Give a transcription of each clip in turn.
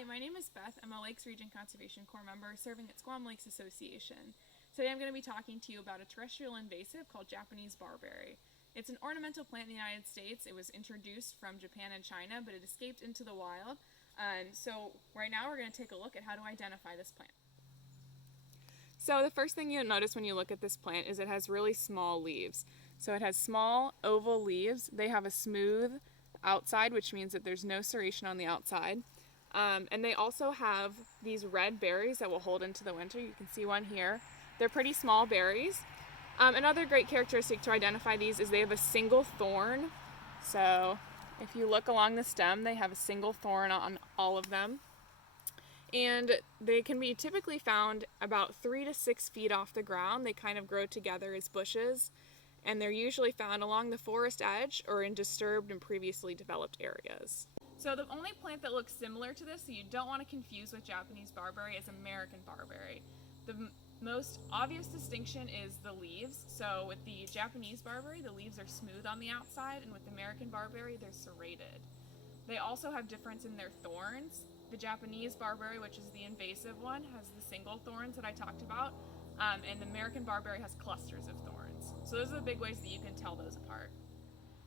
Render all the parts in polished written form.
Hi, my name is Beth. I'm a Lakes Region Conservation Corps member serving at Squam Lakes Association. Today I'm going to be talking to you about a terrestrial invasive called Japanese barberry. It's an ornamental plant in the United States. It was introduced from Japan and China, but it escaped into the wild. So right now we're going to take a look at how to identify this plant. So the first thing you'll notice when you look at this plant is it has really small leaves. So it has small oval leaves. They have a smooth outside, which means that there's no serration on the outside. And they also have these red berries that will hold into the winter. You can see one here. They're pretty small berries. Another great characteristic to identify these is they have a single thorn. So if you look along the stem, they have a single thorn on all of them. And they can be typically found about 3 to 6 feet off the ground. They kind of grow together as bushes, and they're usually found along the forest edge or in disturbed and previously developed areas. So the only plant that looks similar to this, so you don't want to confuse with Japanese barberry, is American barberry. The most obvious distinction is the leaves. So with the Japanese barberry, the leaves are smooth on the outside, and with the American barberry, they're serrated. They also have difference in their thorns. The Japanese barberry, which is the invasive one, has the single thorns that I talked about, and the American barberry has clusters of thorns. So those are the big ways that you can tell those apart.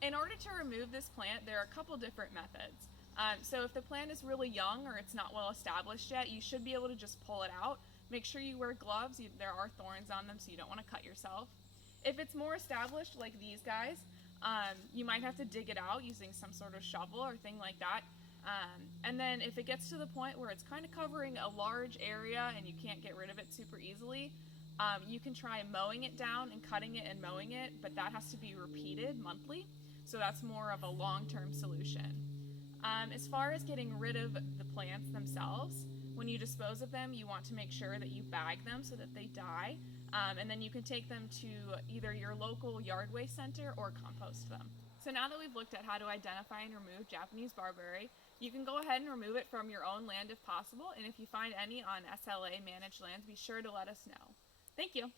In order to remove this plant, there are a couple different methods. So if the plant is really young or it's not well established yet, you should be able to just pull it out. Make sure you wear gloves. There are thorns on them, so you don't want to cut yourself. If it's more established, like these guys, you might have to dig it out using some sort of shovel or thing like that. And then if it gets to the point where it's kind of covering a large area and you can't get rid of it super easily, you can try mowing it down and cutting it and mowing it, but that has to be repeated monthly. So that's more of a long-term solution. As far as getting rid of the plants themselves, when you dispose of them, you want to make sure that you bag them so that they die, and then you can take them to either your local yard waste center or compost them. So now that we've looked at how to identify and remove Japanese barberry, you can go ahead and remove it from your own land if possible, and if you find any on SLA managed lands, be sure to let us know. Thank you.